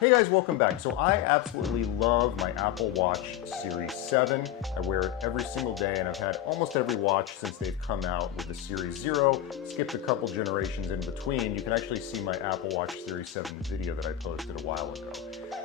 Hey guys, welcome back. So I absolutely love my Apple Watch Series 7. I wear it every single day and I've had almost every watch since they've come out with the Series 0. Skipped a couple generations in between. You can actually see my Apple Watch Series 7 video that I posted a while ago.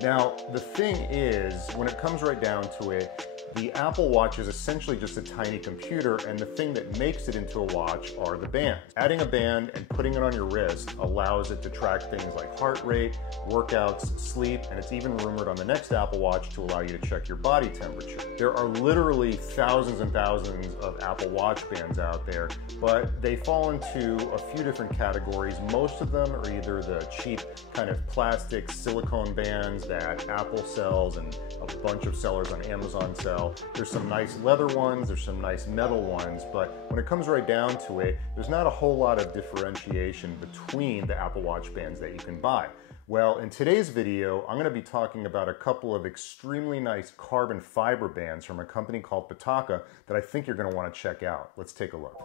Now, the thing is, when it comes right down to it, the Apple Watch is essentially just a tiny computer, and the thing that makes it into a watch are the bands. Adding a band and putting it on your wrist allows it to track things like heart rate, workouts, sleep, and it's even rumored on the next Apple Watch to allow you to check your body temperature. There are literally thousands and thousands of Apple Watch bands out there, but they fall into a few different categories. Most of them are either the cheap kind of plastic silicone bands that Apple sells and a bunch of sellers on Amazon sell. There's some nice leather ones, there's some nice metal ones, but when it comes right down to it, there's not a whole lot of differentiation between the Apple Watch bands that you can buy. Well, in today's video, I'm going to be talking about a couple of extremely nice carbon fiber bands from a company called Pitaka that I think you're going to want to check out. Let's take a look.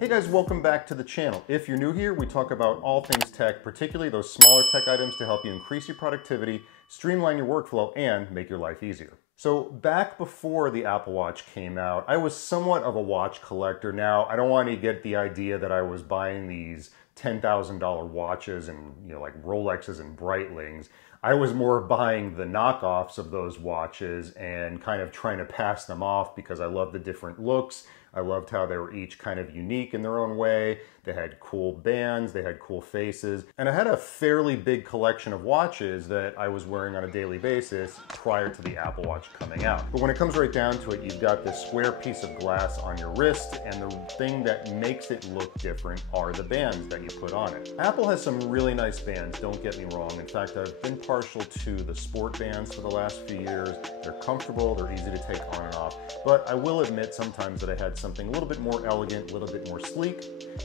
Hey guys, welcome back to the channel. If you're new here, we talk about all things tech, particularly those smaller tech items to help you increase your productivity, streamline your workflow, and make your life easier. So back before the Apple Watch came out, I was somewhat of a watch collector. Now, I don't want to get the idea that I was buying these $10,000 watches and like Rolexes and Breitlings. I was more buying the knockoffs of those watches and kind of trying to pass them off because I love the different looks. I loved how they were each kind of unique in their own way. They had cool bands, they had cool faces, and I had a fairly big collection of watches that I was wearing on a daily basis prior to the Apple Watch coming out. But when it comes right down to it, you've got this square piece of glass on your wrist, and the thing that makes it look different are the bands that you put on it. Apple has some really nice bands, don't get me wrong. In fact, I've been partial to the sport bands for the last few years. They're comfortable, they're easy to take on and off, but I will admit sometimes that I had something a little bit more elegant, a little bit more sleek.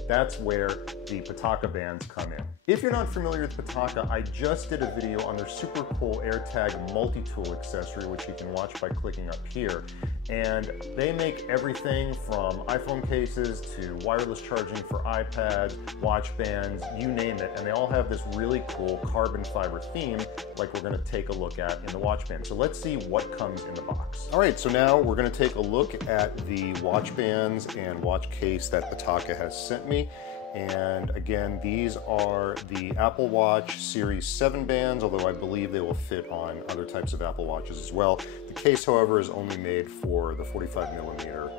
That's where the Pitaka bands come in. If you're not familiar with Pitaka, I just did a video on their super cool AirTag multi-tool accessory, which you can watch by clicking up here. And they make everything from iPhone cases to wireless charging for iPads, watch bands, you name it. And they all have this really cool carbon fiber theme like we're gonna take a look at in the watch band. So let's see what comes in the box. All right, so now we're gonna take a look at the watch bands and watch case that Pitaka has sent me. And again, these are the Apple Watch Series 7 bands, although I believe they will fit on other types of Apple Watches as well. The case, however, is only made for the 45mm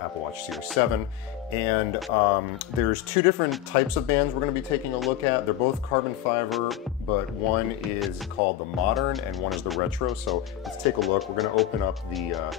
Apple Watch Series 7. And there's two different types of bands we're going to be taking a look at. They're both carbon fiber, but one is called the Modern and one is the Retro. So let's take a look. We're going to open up the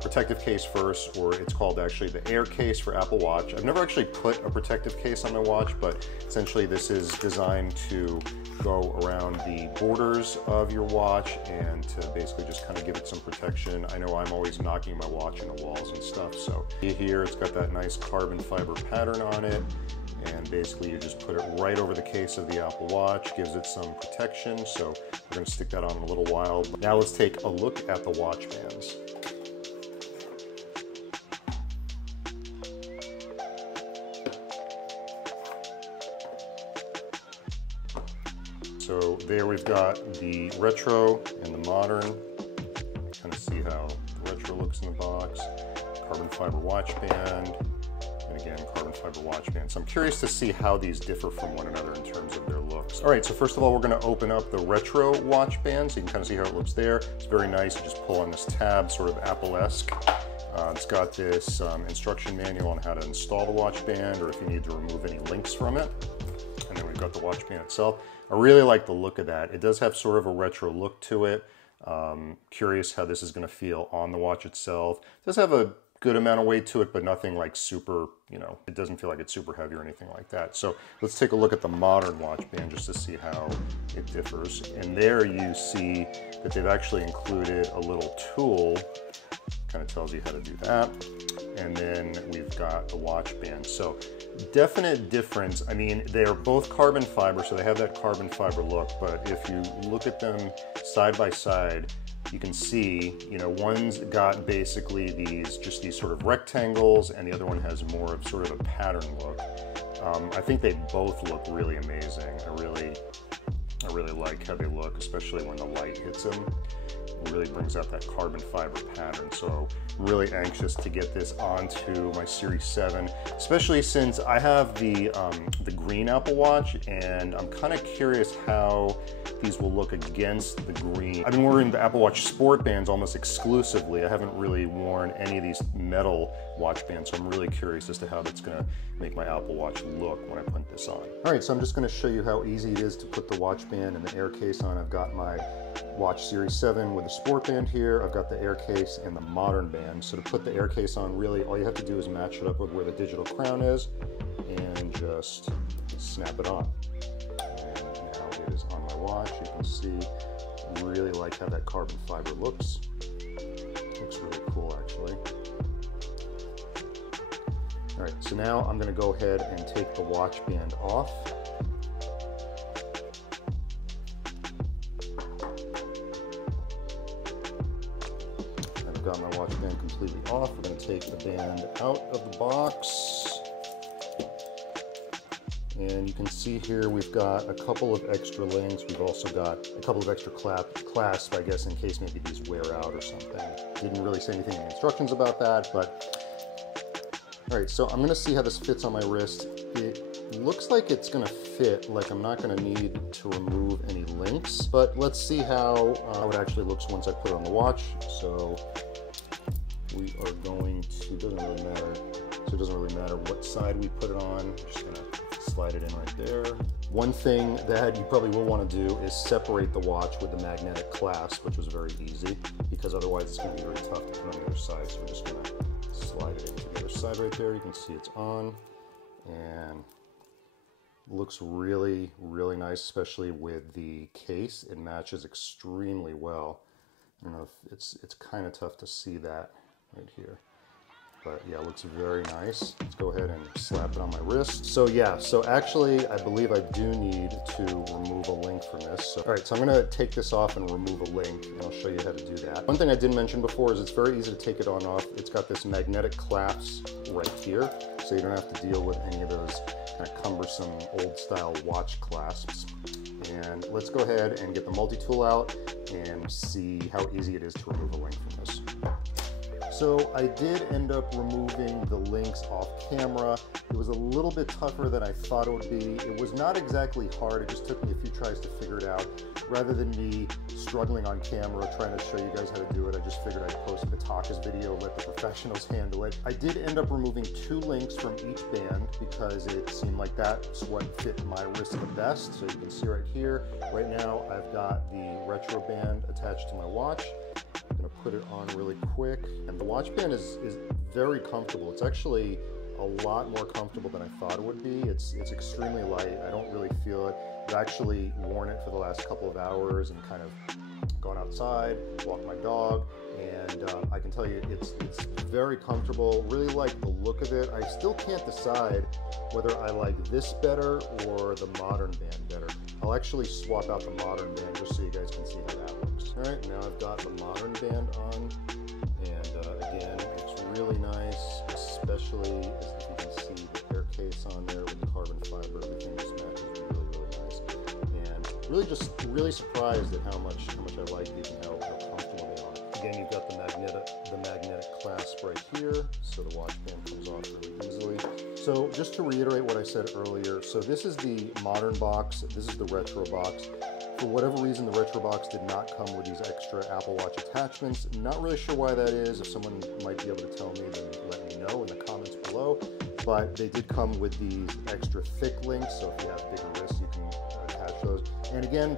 protective case first, or it's called actually the Aircase for Apple Watch. I've never actually put a protective case on my watch, but essentially this is designed to go around the borders of your watch and to basically just kind of give it some protection. I know I'm always knocking my watch into walls and stuff, so here it's got that nice carbon fiber pattern on it, and basically you just put it right over the case of the Apple Watch, gives it some protection. So we're going to stick that on in a little while. Now let's take a look at the watch bands. So there we've got the Retro and the Modern. Kind of see how the Retro looks in the box. Carbon fiber watch band, and again, carbon fiber watch band. So I'm curious to see how these differ from one another in terms of their looks. All right, so first of all, we're going to open up the Retro watch band so you can kind of see how it looks there. It's very nice. You just pull on this tab, sort of Apple-esque. It's got this instruction manual on how to install the watch band, or if you need to remove any links from it. And then we've got the watch band itself. I really like the look of that. It does have sort of a retro look to it. Curious how this is going to feel on the watch itself. It does have a good amount of weight to it, but nothing like super, it doesn't feel like it's super heavy or anything like that. So let's take a look at the Modern watch band just to see how it differs. And there you see that they've actually included a little tool. Kind of tells you how to do that. And then we've got the watch band. So definite difference. I mean, they're both carbon fiber, so they have that carbon fiber look, but if you look at them side by side, you can see, you know, one's got basically these sort of rectangles, and the other one has more of sort of a pattern look. I think they both look really amazing. I really like how they look, especially when the light hits them. It really brings out that carbon fiber pattern. So I'm really anxious to get this onto my Series 7, especially since I have the green Apple Watch, and I'm kind of curious how these will look against the green. I've been wearing the Apple Watch Sport bands almost exclusively. I haven't really worn any of these metal watch bands, so I'm really curious as to how that's gonna make my Apple Watch look when I put this on. All right, so I'm just gonna show you how easy it is to put the watch band and the Aircase on. I've got my Watch Series 7 with the Sport band here. I've got the Aircase and the Modern band. So to put the Aircase on, really all you have to do is match it up with where the digital crown is and just snap it on. And now it is on my watch. You can see, really like how that carbon fiber looks. Looks really cool, actually. All right, so now I'm going to go ahead and take the watch band off. I've got my watch band completely off. We're going to take the band out of the box. And you can see here we've got a couple of extra links. We've also got a couple of extra clasps, I guess, in case maybe these wear out or something. Didn't really say anything in the instructions about that, but all right, so I'm gonna see how this fits on my wrist. It looks like it's gonna fit, like I'm not gonna need to remove any links, but let's see how it actually looks once I put it on the watch. So we are going to, it doesn't really matter what side we put it on. I'm just gonna slide it in right there. One thing that you probably will want to do is separate the watch with the magnetic clasp, which was very easy, because otherwise it's going to be very tough to put on the other side. So we're just going to slide it into the other side right there. You can see it's on, and looks really, really nice, especially with the case. It matches extremely well. I don't know if it's kind of tough to see that right here. But yeah, it looks very nice. Let's go ahead and slap it on my wrist. So yeah, so actually I believe I do need to remove a link from this. So, all right, so I'm gonna take this off and remove a link, and I'll show you how to do that. One thing I didn't mention before is it's very easy to take it on and off. It's got this magnetic clasp right here, so you don't have to deal with any of those kind of cumbersome old style watch clasps. And let's go ahead and get the multi-tool out and see how easy it is to remove a link from this. So I did end up removing the links off camera. It was a little bit tougher than I thought it would be. It was not exactly hard. It just took me a few tries to figure it out. Rather than me struggling on camera trying to show you guys how to do it, I just figured I'd post Pitaka's video, let the professionals handle it. I did end up removing 2 links from each band because it seemed like that's what fit my wrist the best. So you can see right here, right now I've got the retro band attached to my watch. I'm gonna put it on really quick, and the watch band is very comfortable. It's actually a lot more comfortable than I thought it would be. It's extremely light. I don't really feel it. I've actually worn it for the last couple of hours and kind of gone outside, walked my dog, and I can tell you it's very comfortable. Really like the look of it. I still can't decide whether I like this better or the Modern band better. I'll actually swap out the Modern band just so you guys can see how that looks. All right, now I've got the Modern band on, and again, it's really nice, especially as you can see the Aircase on there with the carbon fiber. Everything just matches really, really nice, and really surprised at how much I like these and how comfortable they are. Again, you've got the magnetic clasp right here, so the watch band comes off really easily. So just to reiterate what I said earlier, so this is the Modern box, this is the Retro box. For whatever reason, the Retro box did not come with these extra Apple Watch attachments. Not really sure why that is. If someone might be able to tell me, then let me know in the comments below. But they did come with these extra thick links, so if you have bigger wrists, you can attach those. And again,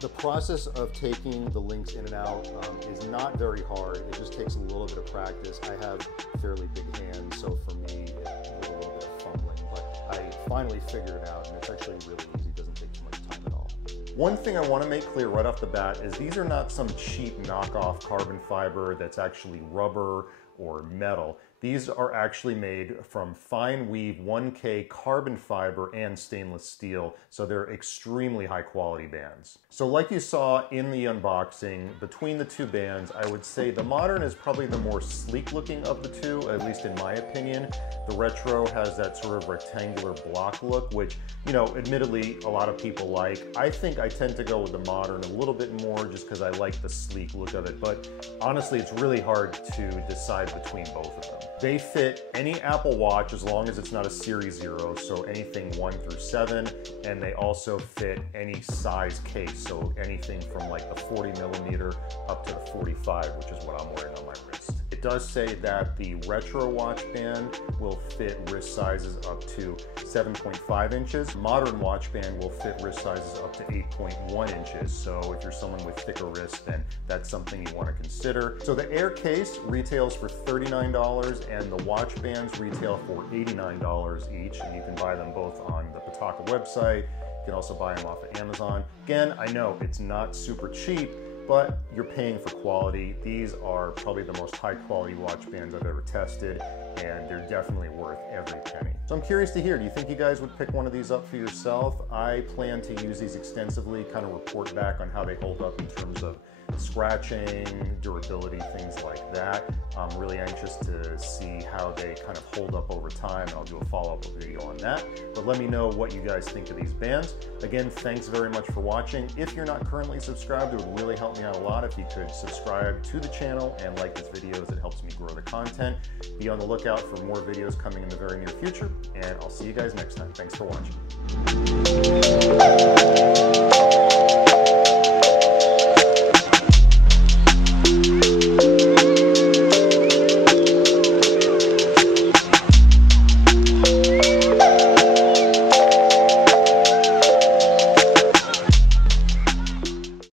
the process of taking the links in and out is not very hard. It just takes a little bit of practice. I have fairly big hands, so for me, it was a little bit of fumbling. But I finally figured it out, and it's actually really easy. It doesn't take too much time at all. One thing I want to make clear right off the bat is these are not some cheap knockoff carbon fiber that's actually rubber or metal. These are actually made from fine weave 1K carbon fiber and stainless steel, so they're extremely high quality bands. So like you saw in the unboxing, between the two bands, I would say the Modern is probably the more sleek looking of the two, at least in my opinion. The Retro has that sort of rectangular block look, which, you know, admittedly a lot of people like. I think I tend to go with the Modern a little bit more just because I like the sleek look of it, but honestly it's really hard to decide between both of them. They fit any Apple Watch as long as it's not a Series 0, so anything 1 through 7, and they also fit any size case, so anything from like the 40mm up to the 45, which is what I'm wearing on my wrist. It does say that the Retro watch band will fit wrist sizes up to 7.5 inches. Modern watch band will fit wrist sizes up to 8.1 inches. So if you're someone with thicker wrists, then that's something you want to consider. So the Aircase retails for $39 and the watch bands retail for $89 each. And you can buy them both on the Pitaka website. You can also buy them off of Amazon. Again, I know it's not super cheap, but you're paying for quality. These are probably the most high quality watch bands I've ever tested, and they're definitely worth every penny. So I'm curious to hear, do you think you guys would pick one of these up for yourself? I plan to use these extensively, kind of report back on how they hold up in terms of scratching, durability, things like that. I'm really anxious to see how they kind of hold up over time. I'll do a follow-up video on that. But let me know what you guys think of these bands. Again, thanks very much for watching. If you're not currently subscribed, it would really help me out a lot if you could subscribe to the channel and like this video, as it helps me grow the content. Be on the lookout for more videos coming in the very near future, and I'll see you guys next time. Thanks for watching.